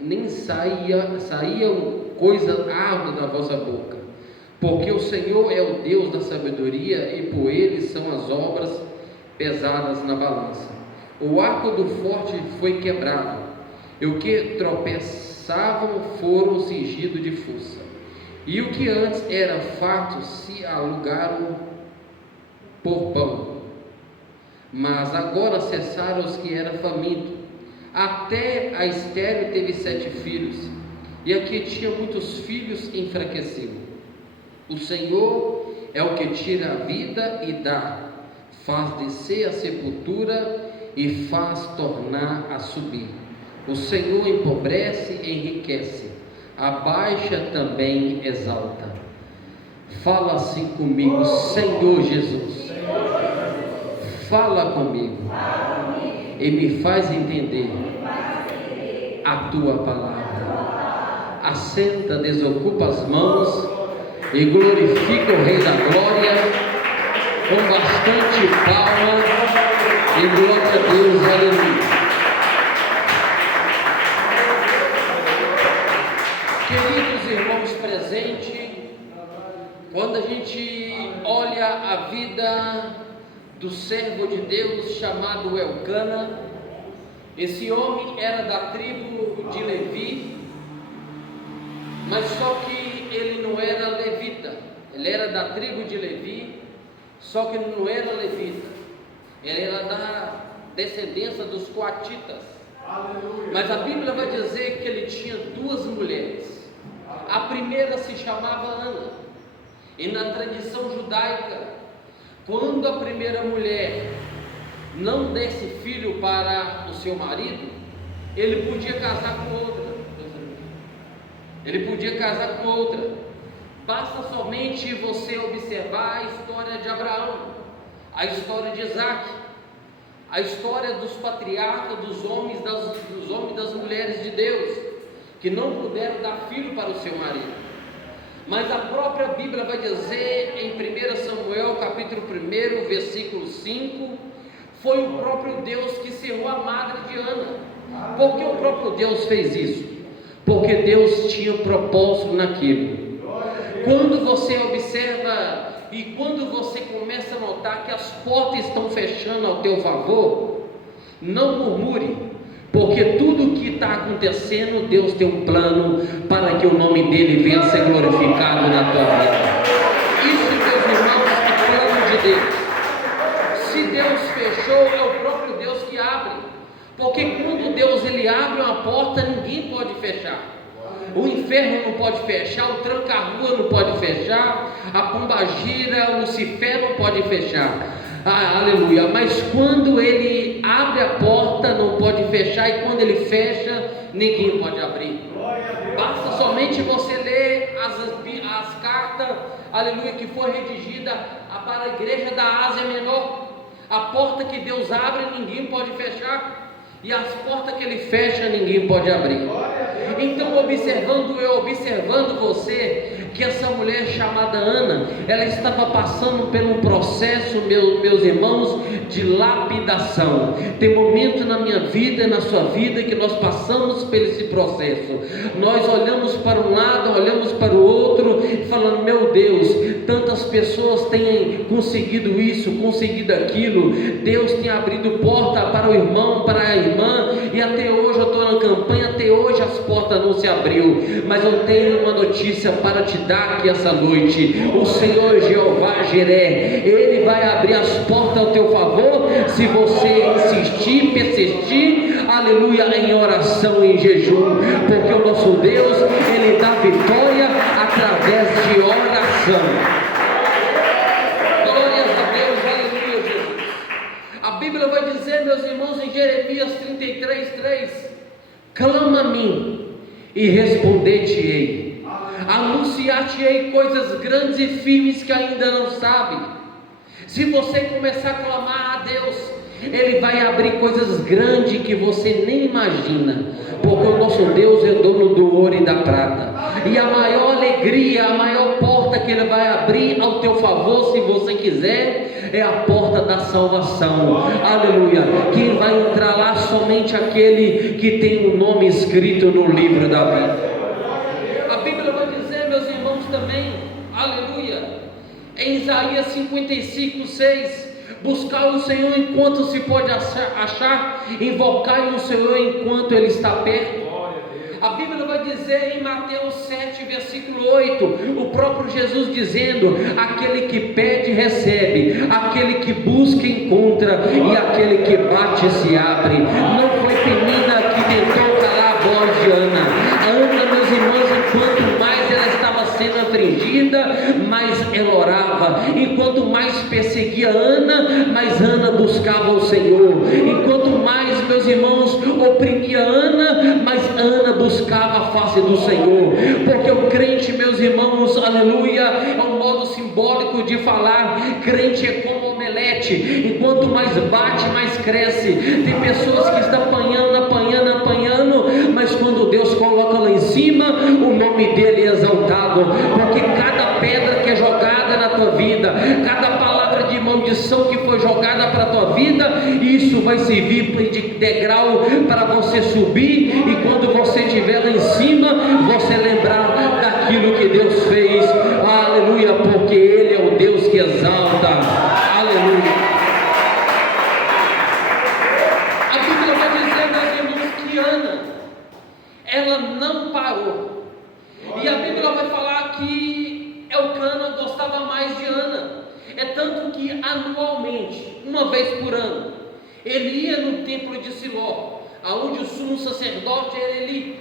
nem saíam coisa árduas da vossa boca, porque o Senhor é o Deus da sabedoria, e por ele são as obras pesadas na balança. O arco do forte foi quebrado, e o que tropeçavam foram cingidos de força, e o que antes era farto se alugaram por pão, mas agora cessaram os que eram famintos. Até a estéril teve 7 filhos, e a que tinha muitos filhos enfraqueceu. O Senhor é o que tira a vida e dá, faz descer a sepultura e faz tornar a subir. O Senhor empobrece e enriquece, abaixa também exalta. Fala assim comigo, Senhor Jesus. Fala comigo e me faz entender a tua palavra. Assenta, desocupa as mãos e glorifica o Rei da Glória com bastante palma e glória a Deus, aleluia. Queridos irmãos presentes, quando a gente olha a vida do servo de Deus chamado Elcana, esse homem era da tribo de Levi, mas só que ele não era levita. Ele era da tribo de Levi, só que ele não era levita, ele era da descendência dos coatitas. Aleluia. Mas a Bíblia vai dizer que ele tinha 2 mulheres. A primeira se chamava Ana, e na tradição judaica, quando a primeira mulher não desse filho para o seu marido, ele podia casar com outra. Ele podia casar com outra. Basta somente você observar a história de Abraão, a história de Isaac, a história dos patriarcas, dos homens das mulheres de Deus, que não puderam dar filho para o seu marido. Mas a própria Bíblia vai dizer em 1 Samuel capítulo 1, versículo 5, foi o próprio Deus que cerrou a madre de Ana. Por que o próprio Deus fez isso? Porque Deus tinha propósito naquilo. Quando você observa e quando você começa a notar que as portas estão fechando ao teu favor, não murmure, porque tudo que está acontecendo, Deus tem um plano para que o nome dele venha a ser glorificado na tua vida. Isso, meus irmãos, é plano de Deus. Se Deus fechou, é o próprio Deus que abre, porque quando Deus ele abre uma porta, ninguém pode fechar. O inferno não pode fechar, o tranca-rua não pode fechar, a pombagira, o Lucifer não pode fechar. Aleluia. Mas quando ele abre a porta, não pode fechar, e quando ele fecha, ninguém pode abrir. Basta somente você ler as cartas, aleluia, que foi redigida para a igreja da Ásia Menor. A porta que Deus abre, ninguém pode fechar, e as portas que ele fecha, ninguém pode abrir. Então, observando você, que essa mulher chamada Ana, ela estava passando por um processo, meus irmãos, de lapidação. Tem momento na minha vida e na sua vida que nós passamos por esse processo. Nós olhamos para um lado, olhamos para o outro, falando, meu Deus, tantas pessoas têm conseguido isso, conseguido aquilo, Deus tem abrido porta para o irmão, para a irmã, e até hoje eu estou na campanha, até hoje as portas não se abriu. Mas eu tenho uma notícia para te dar aqui essa noite: o Senhor Jeová Jiré, Ele vai abrir as portas ao teu favor, se você insistir, persistir, aleluia, em oração, em jejum, porque o nosso Deus, Ele dá vitória através de oração. Glórias a Deus, aleluia, Jesus. A Bíblia vai dizer, meus irmãos, em Jeremias 33:3, clama a mim e responder-te-ei, anunciar-te-ei coisas grandes e firmes que ainda não sabe. Se você começar a clamar a Deus, Ele vai abrir coisas grandes que você nem imagina, porque o nosso Deus é dono do ouro e da prata, e a maior alegria, a maior porta que Ele vai abrir ao teu favor, se você quiser, é a porta da salvação. Aleluia. Quem vai entrar lá? Somente aquele que tem o nome escrito no livro da vida. A Bíblia vai dizer, meus irmãos, também, aleluia, em Isaías 55:6, buscar o Senhor enquanto se pode achar, invocar o Senhor enquanto Ele está perto. A Bíblia vai dizer em Mateus 7, versículo 8, o próprio Jesus dizendo: aquele que pede recebe, aquele que busca encontra, e aquele que bate se abre. Não foi Penina que tentou calar a voz de Ana. Ana, meus irmãos, enquanto mais ela estava sendo afligida, mais ela orava. Enquanto mais perseguia Ana, mais Ana buscava o Senhor. Enquanto mais, meus irmãos, oprimia Ana, mais Ana buscava a face do Senhor. Porque o crente, meus irmãos, aleluia, é um modo simbólico de falar. Crente é como omelete, enquanto mais bate, mais cresce. Tem pessoas que estão apanhando, mas quando Deus coloca lá em cima, o nome dele é exaltado. Porque cada pedra que é jogada na tua vida, cada palavra de maldição que foi jogada para a tua vida, isso vai servir de degrau para você subir, e quando você estiver lá em cima, você lembrar daquilo que Deus fez. Aleluia, porque Ele é o Deus que exalta. Aleluia. A Bíblia vai dizer, meus irmãos, que Ana, ela não parou. E a Bíblia vai falar que Elcana gostava mais de Ana. É tanto que anualmente, uma vez por ano, ele ia no templo de Siló, aonde o sumo sacerdote era Eli.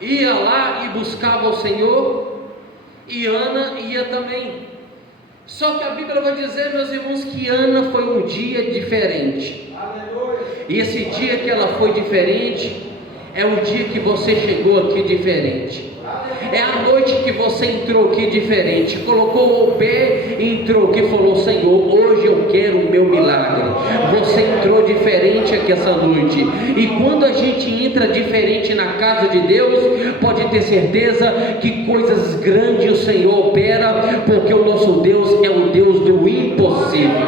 Ia lá e buscava o Senhor, e Ana ia também. Só que a Bíblia vai dizer, meus irmãos, que Ana foi um dia diferente. E esse dia que ela foi diferente, é o dia que você chegou aqui diferente. É a noite que você entrou aqui diferente, colocou o pé e entrou aqui e falou: Senhor, hoje eu quero o meu milagre. Você entrou diferente aqui essa noite. E quando a gente entra diferente na casa de Deus, pode ter certeza que coisas grandes o Senhor opera, porque o nosso Deus é o Deus do impossível.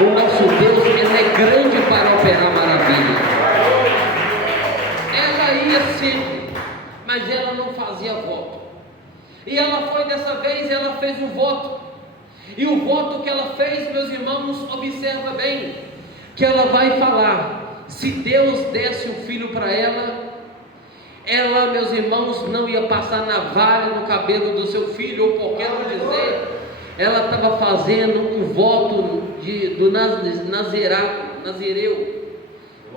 O nosso Deus, Ele é grande para operar maravilha. Ela ia sempre, mas ela não fazia voto. E ela foi dessa vez, ela fez um voto. E o voto que ela fez, meus irmãos, observa bem, que ela vai falar: se Deus desse um filho para ela, meus irmãos, não ia passar navalha no cabelo do seu filho, ou por que não dizer, ela estava fazendo um voto do nazireu.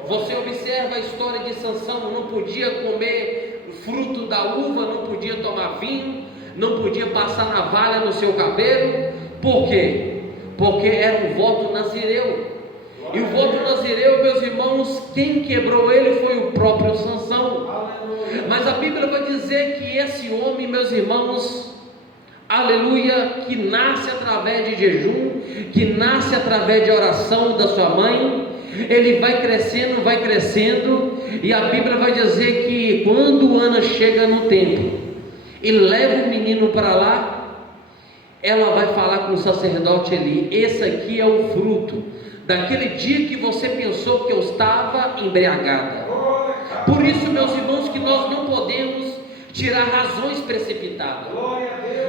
Você observa a história de Sansão: não podia comer o fruto da uva, não podia tomar vinho, não podia passar navalha no seu cabelo. Por quê? Porque era um voto nazireu. E o voto nazireu, meus irmãos, quem quebrou ele foi o próprio Sansão. Mas a Bíblia vai dizer que esse homem, meus irmãos, aleluia, que nasce através de jejum, que nasce através de oração da sua mãe, ele vai crescendo, e a Bíblia vai dizer que quando Ana chega no templo e leva o menino para lá, ela vai falar com o sacerdote Eli: esse aqui é o fruto daquele dia que você pensou que eu estava embriagada. Por isso, meus irmãos, que nós não podemos tirar razões precipitadas.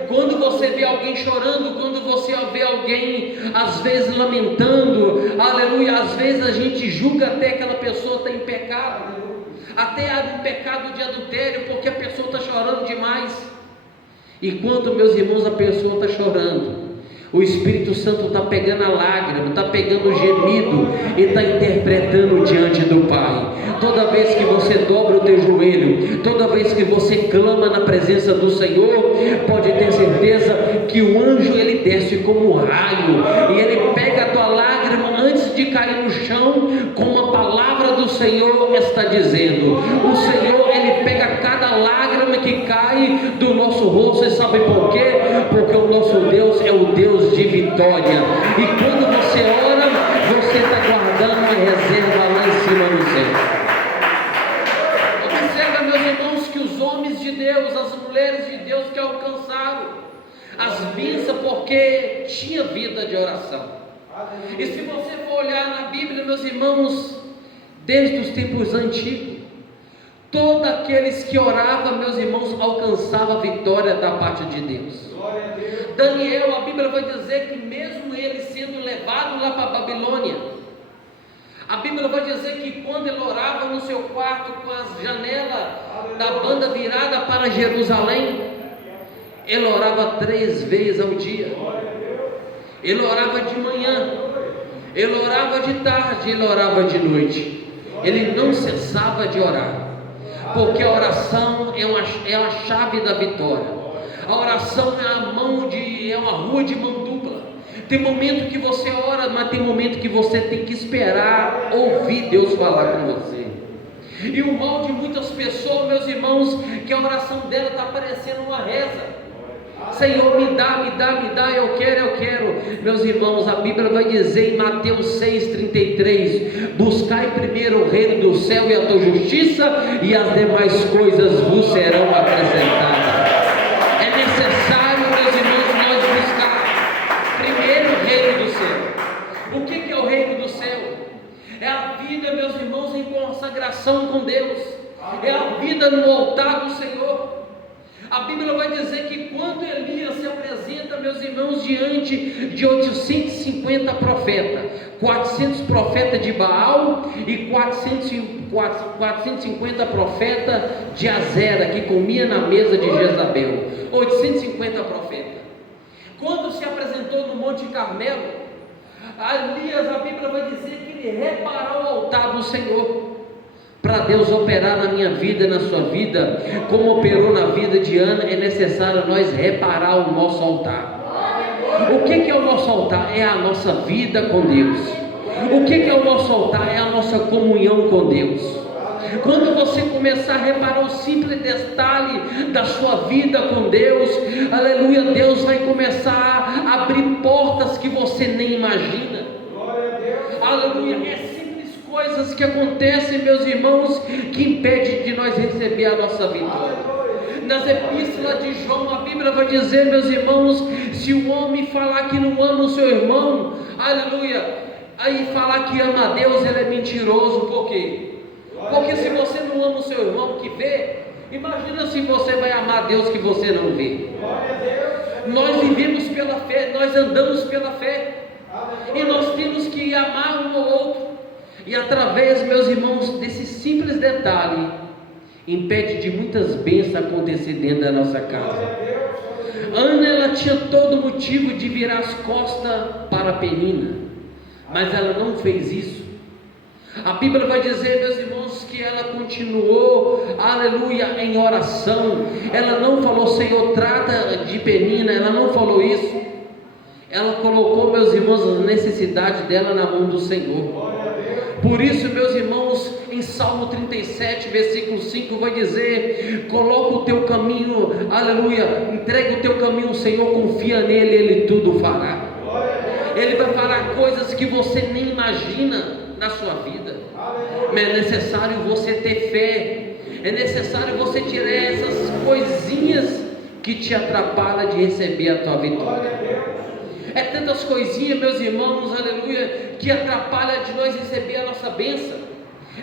Quando você vê alguém chorando, quando você vê alguém às vezes lamentando, aleluia, às vezes a gente julga até que aquela pessoa está em pecado, até um pecado de adultério, porque a pessoa está chorando demais. Enquanto, meus irmãos, a pessoa está chorando, o Espírito Santo está pegando a lágrima, está pegando o gemido e está interpretando diante do Pai. Toda vez que você dobra o teu joelho, toda vez que você clama na presença do Senhor, pode ter certeza que o anjo, ele desce como um raio, e ele pega a tua lágrima antes de cair no chão, como a palavra do Senhor está dizendo. O Senhor, ele pega cada lágrima que cai do nosso rosto. Você sabe por quê? Porque o nosso Deus é o Deus de vitória. E quando você ora, você está guardando uma reserva lá em cima no céu. Observa, meus irmãos, que os homens de Deus, as mulheres de Deus que alcançaram as bênçãos porque tinha vida de oração. E se você for olhar na Bíblia, meus irmãos, desde os tempos antigos, todos aqueles que oravam, meus irmãos, alcançavam a vitória da parte de Deus. Daniel, a Bíblia vai dizer que mesmo ele sendo levado lá para a Babilônia, a Bíblia vai dizer que quando ele orava no seu quarto com as janelas da banda virada para Jerusalém, ele orava 3 vezes ao dia. Ele orava de manhã, ele orava de tarde, ele orava de noite. Ele não cessava de orar, porque a oração é a chave da vitória. A oração é uma rua de mão dupla. Tem momento que você ora, mas tem momento que você tem que esperar ouvir Deus falar com você. E o mal de muitas pessoas, meus irmãos, que a oração dela está parecendo uma reza. Senhor, me dá, eu quero. Meus irmãos, a Bíblia vai dizer em Mateus 6,33: buscai primeiro o reino do céu e a tua justiça, e as demais coisas vos serão acrescentadas. É necessário, meus irmãos, nós buscar primeiro o reino do céu. O que é o reino do céu? É a vida, meus irmãos, em consagração com Deus. É a vida no altar do Senhor. A Bíblia vai dizer que quando Elias se apresenta, meus irmãos, diante de 850 profetas, 400 profetas de Baal e 450 profetas de Azera, que comia na mesa de Jezabel, 850 profetas. Quando se apresentou no Monte Carmelo, Elias, a Bíblia vai dizer que ele reparou o altar do Senhor. Para Deus operar na minha vida e na sua vida, como operou na vida de Ana, é necessário nós reparar o nosso altar. O que é o nosso altar? É a nossa vida com Deus. O que é o nosso altar? É a nossa comunhão com Deus. Quando você começar a reparar o simples detalhe da sua vida com Deus, aleluia, Deus vai começar a abrir portas que você nem imagina. Aleluia, coisas que acontecem, meus irmãos, que impedem de nós receber a nossa vitória. Nas epístolas de João, a Bíblia vai dizer, meus irmãos, se o homem falar que não ama o seu irmão, aleluia, aí falar que ama a Deus, ele é mentiroso. Por quê? Porque se você não ama o seu irmão que vê, imagina se você vai amar a Deus que você não vê. Nós vivemos pela fé, nós andamos pela fé, e nós temos que amar um ao outro. E através, meus irmãos, desse simples detalhe, impede de muitas bênçãos acontecer dentro da nossa casa. Ana, ela tinha todo motivo de virar as costas para Penina, mas ela não fez isso. A Bíblia vai dizer, meus irmãos, que ela continuou, aleluia, em oração. Ela não falou, Senhor, trata de Penina, ela não falou isso. Ela colocou, meus irmãos, a necessidade dela na mão do Senhor. Por isso, meus irmãos, em Salmo 37, versículo 5, vai dizer: coloca o teu caminho, aleluia, entrega o teu caminho ao Senhor, confia nele, ele tudo fará. Ele vai falar coisas que você nem imagina na sua vida. Mas é necessário você ter fé, é necessário você tirar essas coisinhas que te atrapalham de receber a tua vitória. É tantas coisinhas, meus irmãos, aleluia, que atrapalha de nós receber a nossa bênção.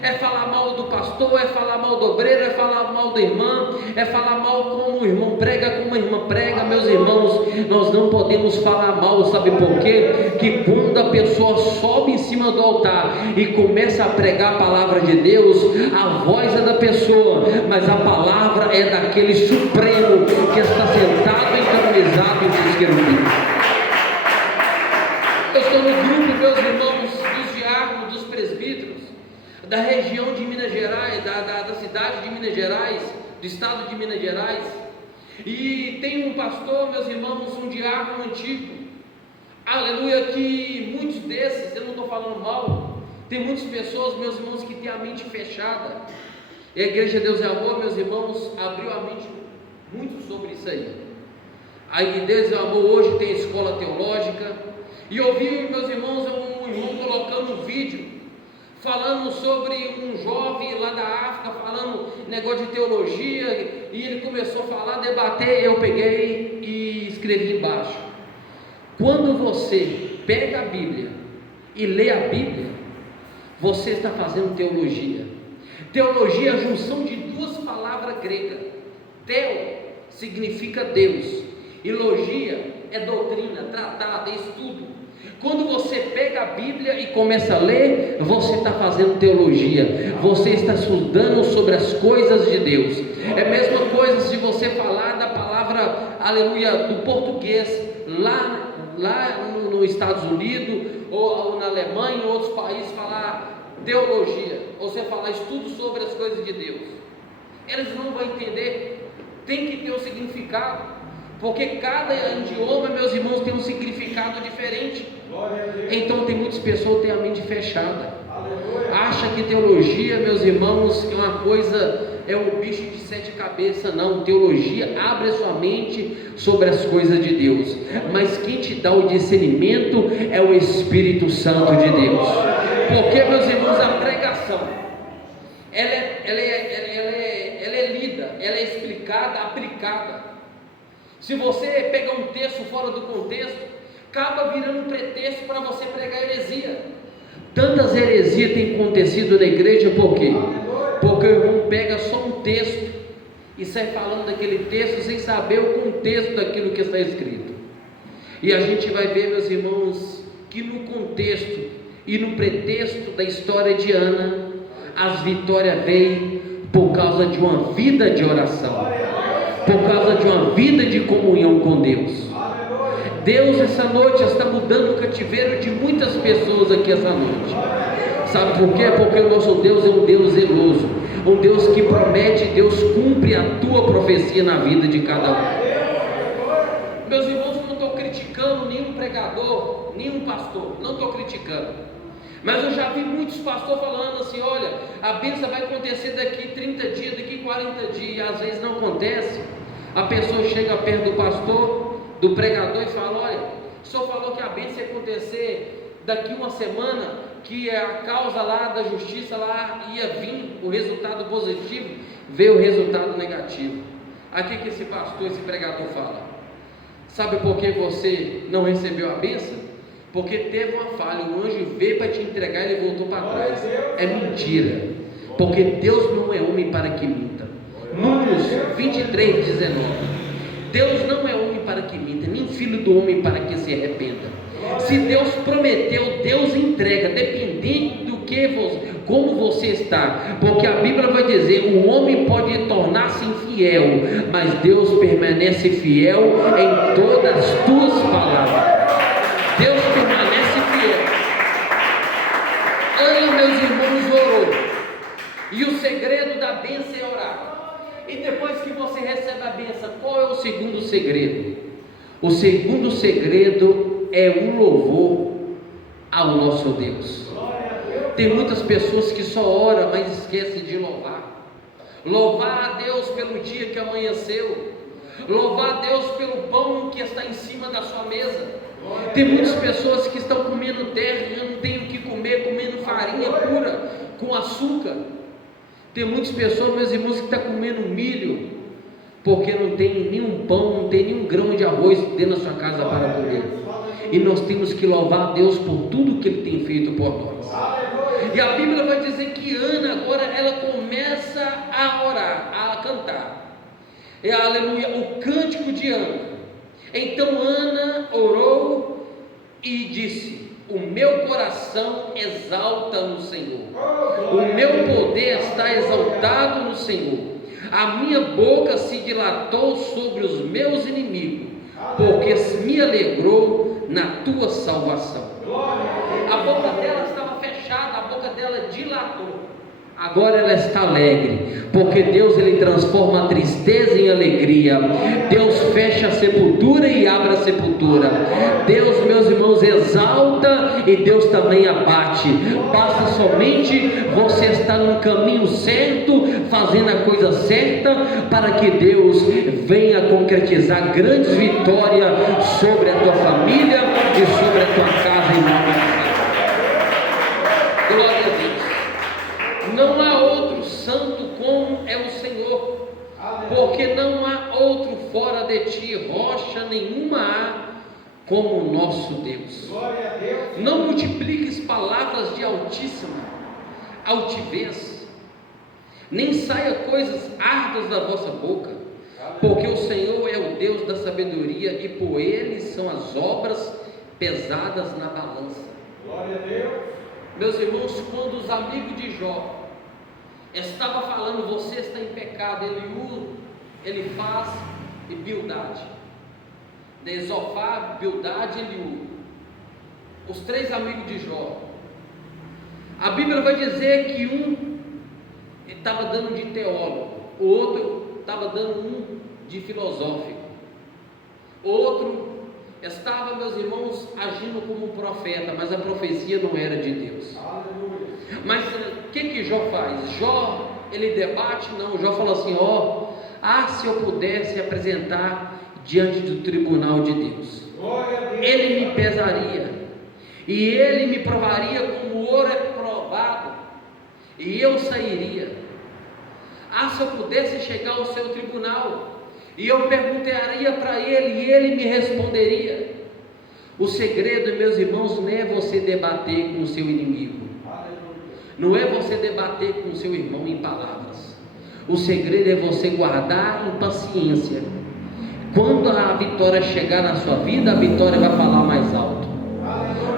É falar mal do pastor, é falar mal do obreiro, é falar mal da irmã, é falar mal como o irmão prega, como a irmã prega. Meus irmãos, nós não podemos falar mal, sabe por quê? Que quando a pessoa sobe em cima do altar e começa a pregar a palavra de Deus, a voz é da pessoa, mas a palavra é daquele Supremo que está sentado entronizado entre os querubins. Eu estou no grupo, meus irmãos, dos diáconos, dos presbíteros, da região de Minas Gerais, da cidade de Minas Gerais, do estado de Minas Gerais, e tem um pastor, meus irmãos, um diácono antigo, aleluia, que muitos desses, eu não estou falando mal, tem muitas pessoas, meus irmãos, que têm a mente fechada, e a Igreja Deus é Amor, meus irmãos, abriu a mente muito sobre isso aí. A Igreja Deus é Amor hoje tem escola teológica, e eu vi, meus irmãos, um irmão colocando um vídeo, falando sobre um jovem lá da África, falando negócio de teologia, e ele começou a falar, debater, eu peguei e escrevi embaixo: quando você pega a Bíblia e lê a Bíblia, você está fazendo teologia. Teologia é a junção de duas palavras gregas. Teo significa Deus, e logia é doutrina, tratado, é estudo. Quando você pega a Bíblia e começa a ler, você está fazendo teologia, você está estudando sobre as coisas de Deus. É a mesma coisa se você falar da palavra, aleluia, do português, lá nos Estados Unidos, ou na Alemanha, em outros países, falar teologia, ou você falar estudo sobre as coisas de Deus, eles não vão entender, tem que ter um significado, porque cada idioma, meus irmãos, tem um significado diferente. Então tem muitas pessoas que têm a mente fechada, acha que teologia, meus irmãos, é uma coisa, é um bicho de 7 cabeças. Não, teologia abre a sua mente sobre as coisas de Deus, mas quem te dá o discernimento é o Espírito Santo de Deus. Porque, meus irmãos, a pregação ela é lida, ela é explicada, aplicada. Se você pegar um texto fora do contexto, acaba virando um pretexto para você pregar heresia. Tantas heresias têm acontecido na igreja, por quê? Porque o irmão pega só um texto e sai falando daquele texto sem saber o contexto daquilo que está escrito. E a gente vai ver, meus irmãos, que no contexto e no pretexto da história de Ana, as vitórias vêm por causa de uma vida de oração, por causa de uma vida de comunhão com Deus. Deus essa noite está mudando o cativeiro de muitas pessoas aqui essa noite. Sabe por quê? Porque o nosso Deus é um Deus zeloso, um Deus que promete, Deus cumpre a tua profecia na vida de cada um. Meus irmãos, eu não estou criticando nenhum pregador, nenhum pastor, não estou criticando, mas eu já vi muitos pastores falando assim: olha, a bênção vai acontecer daqui 30 dias, daqui 40 dias, e às vezes não acontece. A pessoa chega perto do pastor, do pregador, e fala: olha, o senhor falou que a bênção ia acontecer daqui uma semana, que a causa lá da justiça lá ia vir o resultado positivo, veio o resultado negativo. Aqui que esse pastor, esse pregador fala: sabe por que você não recebeu a bênção? Porque teve uma falha, o anjo veio para te entregar e ele voltou para trás. É mentira, porque Deus não é homem para que minta. Números 23, 19. Deus não é homem para que minta, nem filho do homem para que se arrependa. Se Deus prometeu, Deus entrega, dependente do que como você está. Porque a Bíblia vai dizer: o homem pode tornar-se infiel, mas Deus permanece fiel em todas as tuas palavras. Deus permanece fiel. Ana, meus irmãos, orou, e o segredo da bênção é orar. E depois que você recebe a bênção, qual é o segundo segredo? O segundo segredo é um louvor ao nosso Deus. Tem muitas pessoas que só oram, mas esquecem de louvar. Louvar a Deus pelo dia que amanheceu, louvar a Deus pelo pão que está em cima da sua mesa. Tem muitas pessoas que estão comendo terra e não tem o que comer, comendo farinha pura com açúcar. Tem muitas pessoas, meus irmãos, que estão comendo milho, porque não tem nenhum pão, não tem nenhum grão de arroz dentro da sua casa para comer. E nós temos que louvar a Deus por tudo que Ele tem feito por nós. E a Bíblia vai dizer que Ana agora ela começa a orar, a cantar. É, aleluia, o cântico de Ana. Então Ana orou e disse: o meu coração exalta no Senhor, o meu poder está exaltado no Senhor, a minha boca se dilatou sobre os meus inimigos, porque me alegrou na tua salvação. A boca dela estava fechada, a boca dela dilatou. Agora ela está alegre, porque Deus ele transforma a tristeza em alegria. Deus fecha a sepultura e abre a sepultura. Deus, meus irmãos, exalta e Deus também abate. Basta somente você estar no caminho certo, fazendo a coisa certa, para que Deus venha concretizar grandes vitórias sobre a tua família e sobre a tua casa em nome de Jesus. Glória a Deus. porque não há outro fora de ti, rocha nenhuma há como o nosso Deus. Glória a Deus. Não multipliques palavras de altíssima altivez, nem saia coisas árduas da vossa boca, porque o Senhor é o Deus da sabedoria, e por ele são as obras pesadas na balança. Glória a Deus. Meus irmãos, quando os amigos de Jó estavam falando, você está em pecado, ele faz e Bildade, Zofar, Bildade e Eliú, os três amigos de Jó. A Bíblia vai dizer que um estava dando de teólogo, o outro estava dando um de filosófico, o outro estava, meus irmãos, agindo como um profeta, mas a profecia não era de Deus. Aleluia. Mas o que Jó faz? Jó, ele debate? Não, Jó fala assim, se eu pudesse apresentar diante do tribunal de Deus, Glória a Deus. ele me pesaria, e ele me provaria como ouro é provado, e eu sairia. Se eu pudesse chegar ao seu tribunal, e eu perguntaria para ele, e ele me responderia. O segredo, meus irmãos, não é você debater com o seu inimigo, não é você debater com o seu irmão em palavras. O segredo é você guardar em paciência. Quando a vitória chegar na sua vida, a vitória vai falar mais alto.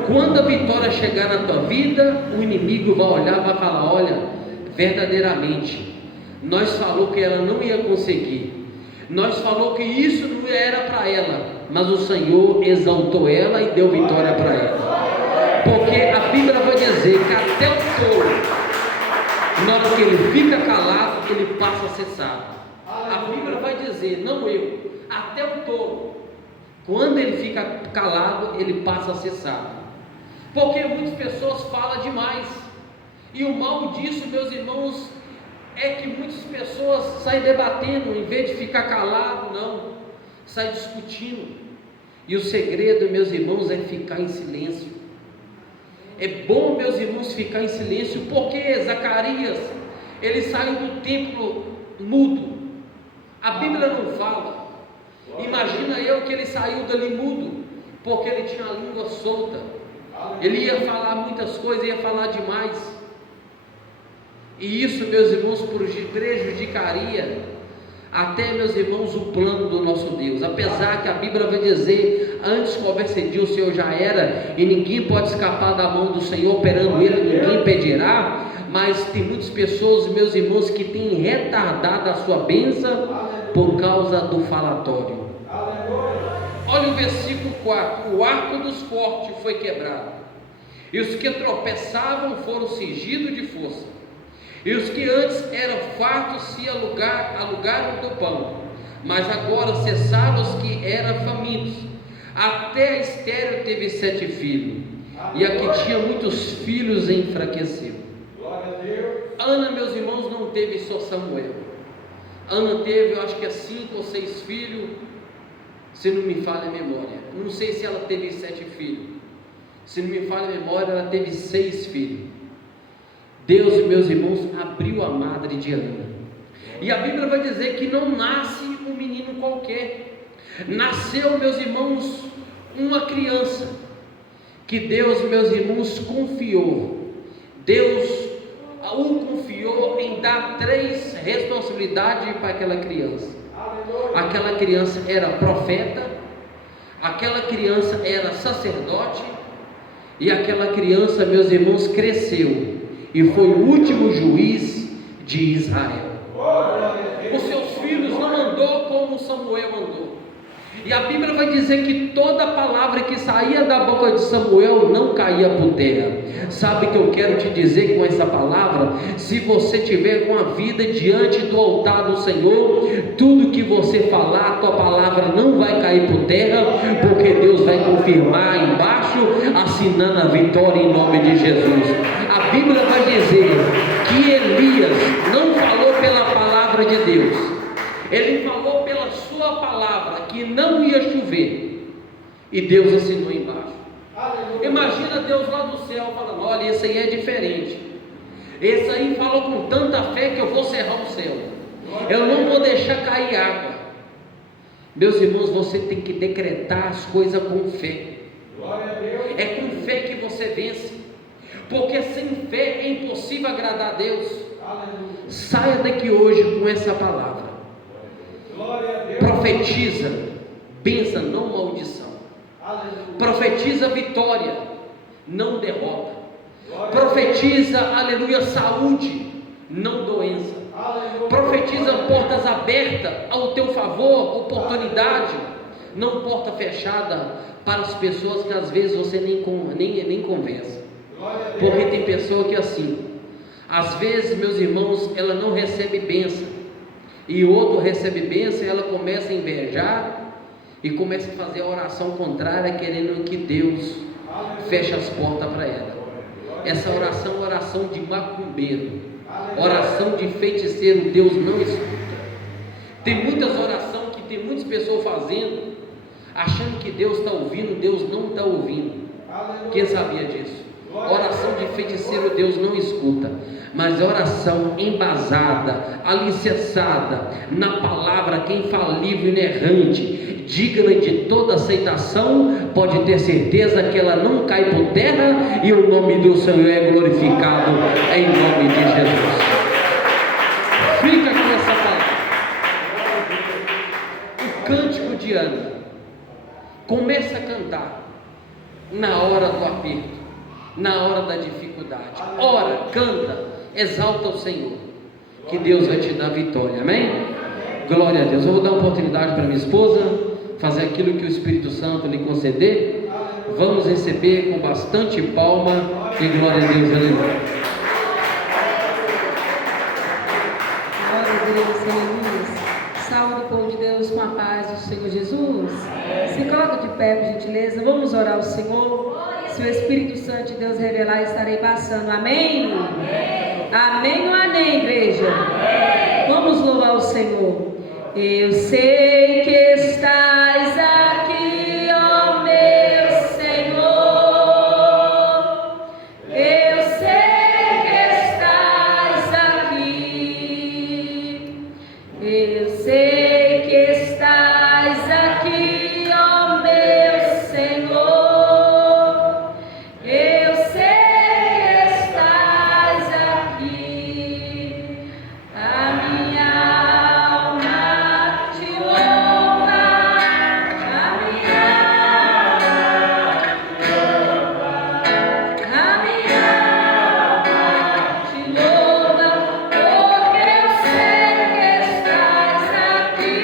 Quando a vitória chegar na tua vida, o inimigo vai olhar e vai falar, olha, verdadeiramente, nós falou que ela não ia conseguir, nós falou que isso não era para ela, mas o Senhor exaltou ela e deu vitória para ela. Porque a Bíblia vai dizer que até o touro, na hora que ele fica calado, ele passa a ser sábio. A Bíblia vai dizer, não eu, até o touro, quando ele fica calado, ele passa a ser sábio. Porque muitas pessoas falam demais, e o mal disso, meus irmãos, é que muitas pessoas saem debatendo, em vez de ficar calado, não, saem discutindo. E o segredo, meus irmãos, é ficar em silêncio. É bom, meus irmãos, ficar em silêncio, porque Zacarias, ele saiu do templo mudo. A Bíblia não fala. Imagina eu que ele saiu dali mudo, porque ele tinha a língua solta. Ele ia falar muitas coisas, ia falar demais. E isso, meus irmãos, prejudicaria até, meus irmãos, o plano do nosso Deus. Apesar que a Bíblia vai dizer, antes que houvesse dia, o Senhor já era, e ninguém pode escapar da mão do Senhor, operando ele, ninguém impedirá. Mas tem muitas pessoas, meus irmãos, que têm retardado a sua bênção por causa do falatório. Olha o versículo 4: o arco dos fortes foi quebrado, e os que tropeçavam foram cingidos de força, e os que antes eram fartos se alugaram do pão, mas agora cessaram os que eram famintos. Até a estéril teve 7 filhos, e a que tinha muitos filhos enfraqueceu. Ana, meus irmãos, não teve só Samuel. Ana teve, eu acho que 5 ou 6 filhos, se não me falha a memória. Não sei se ela teve 7 filhos. Se não me falha a memória, ela teve 6 filhos. Deus, meus irmãos, abriu a madre de Ana. E a Bíblia vai dizer que não nasce um menino qualquer. Nasceu, meus irmãos, uma criança que Deus, meus irmãos, confiou. Deus o confiou em dar 3 responsabilidades para aquela criança. Aquela criança era profeta, aquela criança era sacerdote, e aquela criança, meus irmãos, cresceu e foi o último juiz de Israel. Os seus filhos não andou como Samuel andou. E a Bíblia vai dizer que toda palavra que saía da boca de Samuel não caía por terra. Sabe o que eu quero te dizer com essa palavra? Se você tiver uma vida diante do altar do Senhor, tudo que você falar, a tua palavra não vai cair por terra, porque Deus vai confirmar embaixo, assinando a vitória em nome de Jesus. A Bíblia vai dizer que Elias não falou pela palavra de Deus, ele falou pela sua palavra que não ia chover, e Deus assinou embaixo. Imagina Deus lá do céu falando: olha, esse aí é diferente, esse aí falou com tanta fé que eu vou cerrar o céu. Eu não vou deixar cair água. Meus irmãos, você tem que decretar as coisas com fé. É com fé que você vence, porque sem fé é impossível agradar a Deus. Saia daqui hoje com essa palavra. Profetiza bênção, não maldição. Profetiza vitória, não derrota. Profetiza, aleluia, saúde, não doença. Profetiza portas abertas ao teu favor, oportunidade, não porta fechada para as pessoas que às vezes você nem conversa. Porque tem pessoa que assim, às vezes, meus irmãos, ela não recebe bênção, e outro recebe bênção e ela começa a invejar e começa a fazer a oração contrária, querendo que Deus feche as portas para ela. Essa oração é oração de macumbeiro, oração de feiticeiro. Deus não escuta. Tem muitas orações que tem muitas pessoas fazendo, achando que Deus está ouvindo. Deus não está ouvindo. Quem sabia disso? Oração de feiticeiro Deus não escuta, mas oração embasada, alicerçada na palavra, que é infalível, inerrante, digna de toda aceitação, pode ter certeza que ela não cai por terra, e o nome do Senhor é glorificado em nome de Jesus. Fica com essa palavra. O cântico de Ana começa a cantar na hora do aperto, na hora da dificuldade. Ora, canta, exalta o Senhor, que Deus vai te dar vitória. Amém? Glória a Deus. Eu vou dar uma oportunidade para minha esposa fazer aquilo que o Espírito Santo lhe conceder. Vamos receber com bastante palma e glória a Deus. Aleluia. Glória a Deus, aleluia. Saúde o povo de Deus com a paz do Senhor Jesus. Se coloca de pé, por gentileza. Vamos orar ao Senhor. Se o Espírito Santo de Deus revelar, estarei passando. Amém? Amém ou amém, igreja? Vamos louvar o Senhor. Eu sei que estás aqui, ó meu Senhor. Eu sei que estás aqui. Eu sei que estás aqui, ó meu Senhor. Eu sei que estás aqui. A minha alma te louva. A minha alma te louva. A minha alma te louva, porque eu sei que estás aqui.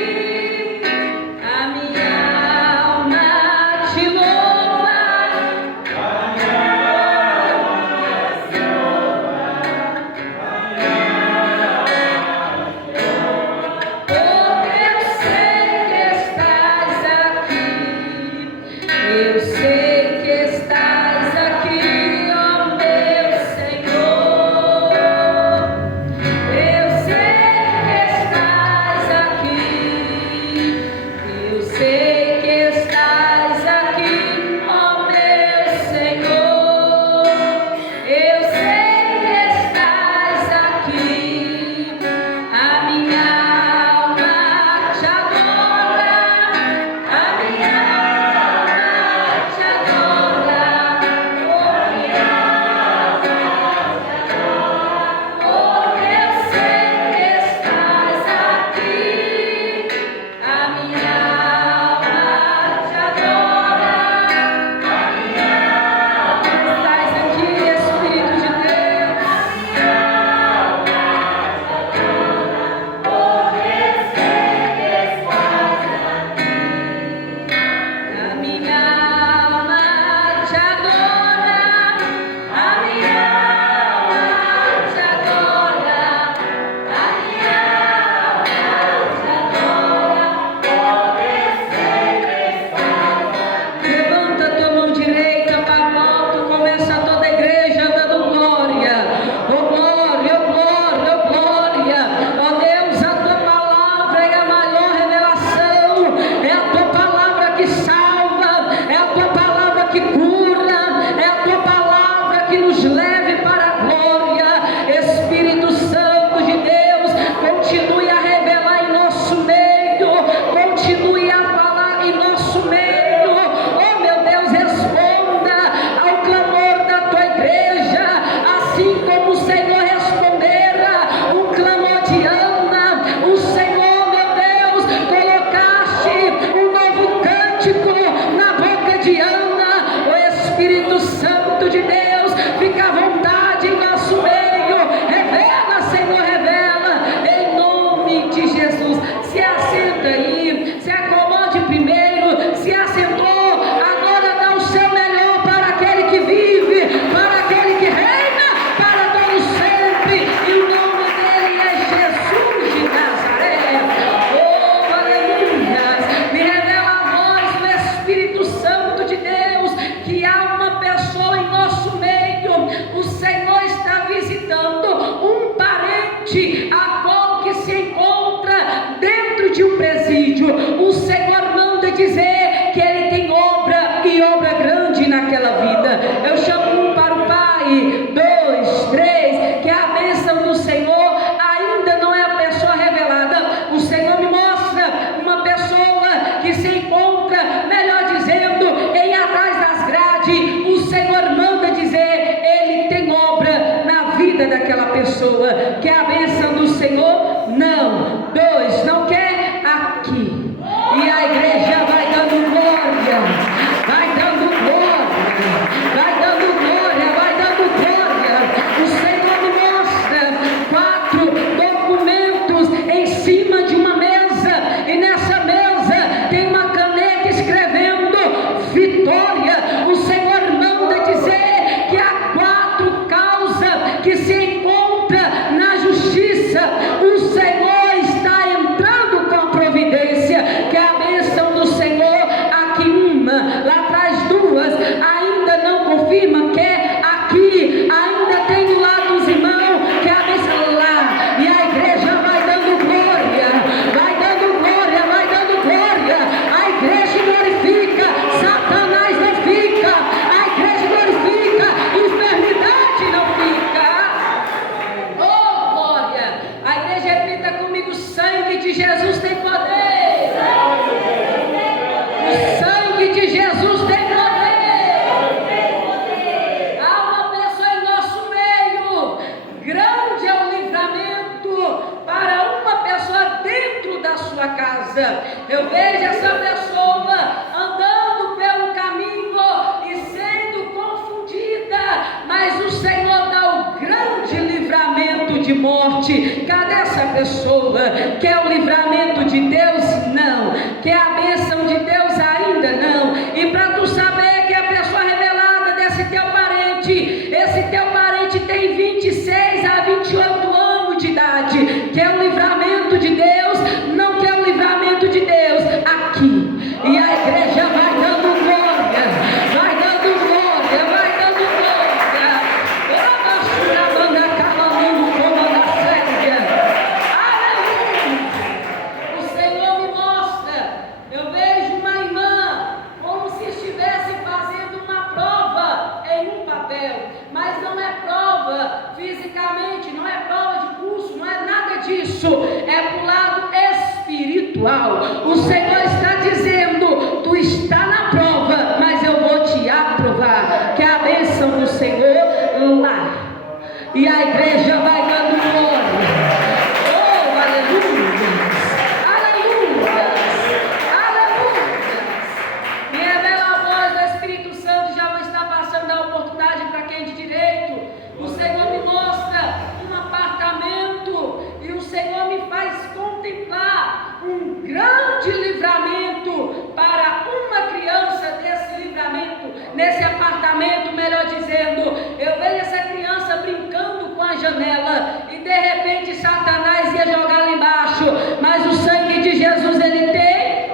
Jesus. Se assenta aí, se acomode primeiro, se assentou, agora dá o seu melhor para aquele que vive, para aquele que reina, para todo sempre, e o nome dele é Jesus de Nazaré. Oh, aleluia! Me revela a voz do Espírito Santo de Deus, que há uma pessoa em nosso meio, o Senhor está visitando um parente, a qual que se encontra dentro de um presídio. O Senhor manda dizer que ele tem obra, e obra grande naquela vida. Eu chamo um para o Pai, 2, 3, que a bênção do Senhor ainda não é a pessoa revelada. O Senhor me mostra uma pessoa que se encontra, melhor dizendo, em atrás das grades. O Senhor manda dizer, ele tem obra na vida daquela pessoa. Que a bênção do Senhor? Não. 2, não quer? Aqui. E a igreja vai dando glória, vai dando glória, vai dando glória, vai dando glória. O Senhor me mostra 4 documentos em cima de uma mesa, e nessa mesa tem uma caneta escrevendo vitória. O Senhor manda dizer que há 4 causas que se encontram na justiça. O Senhor está entrando com a providência. Que a bênção do Senhor, aqui uma, lá atrás 2, ainda não confirma, quer aqui, ainda tem do lado dos irmãos, que a bênção lá, e a igreja vai dando glória, vai dando glória, vai dando glória. A igreja glorifica, Satanás não fica, a igreja glorifica, enfermidade não fica. Oh, glória! A igreja repita comigo: o sangue de Jesus tem poder. O sangue de Jesus tem poder. Há uma pessoa em nosso meio. Grande é o livramento para uma pessoa dentro da sua casa. Eu vejo essa pessoa andando pelo caminho e sendo confundida, mas o Senhor dá o grande livramento de morte. Cadê essa pessoa? Quer o livramento de Deus? Não. Quer a bênção de Deus? Ainda não. E para tu saber que a pessoa revelada desse teu parente, esse teu parente tem 26 a 28 anos de idade. Quer o livramento de Deus? Não quer o livramento de Deus? Aqui. E a igreja vai dando glória, vai dando glória, vai dando glória. O Senhor me mostra, eu vejo uma irmã como se estivesse fazendo uma prova em um papel, mas não é prova fisicamente, não é prova de curso, não é nada disso, é pro lado espiritual. O Senhor está dizendo: tu está na prova, mas eu vou te aprovar. Que a bênção do Senhor lá, e a igreja vai dando glória. Oh, aleluia, aleluia, aleluia. Me revela a voz do Espírito Santo. Já vou estar passando a oportunidade para quem de direito. O Senhor me mostra um apartamento, e o Senhor me faz contemplar um grande livramento para uma criança desse livramento, nesse apartamento, melhor dizendo. Eu vejo essa criança brincando com a janela, e de repente Satanás ia jogar lá embaixo, mas o sangue de Jesus ele tem.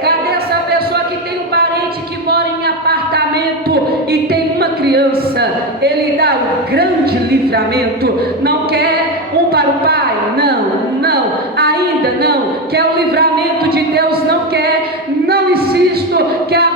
Cadê essa pessoa que tem um parente que mora em apartamento e tem uma criança? Ele dá um grande livramento. Não quer um para o pai? Não, não, ainda não. Quer o livramento de Deus? Não quer? Não insisto. Quer a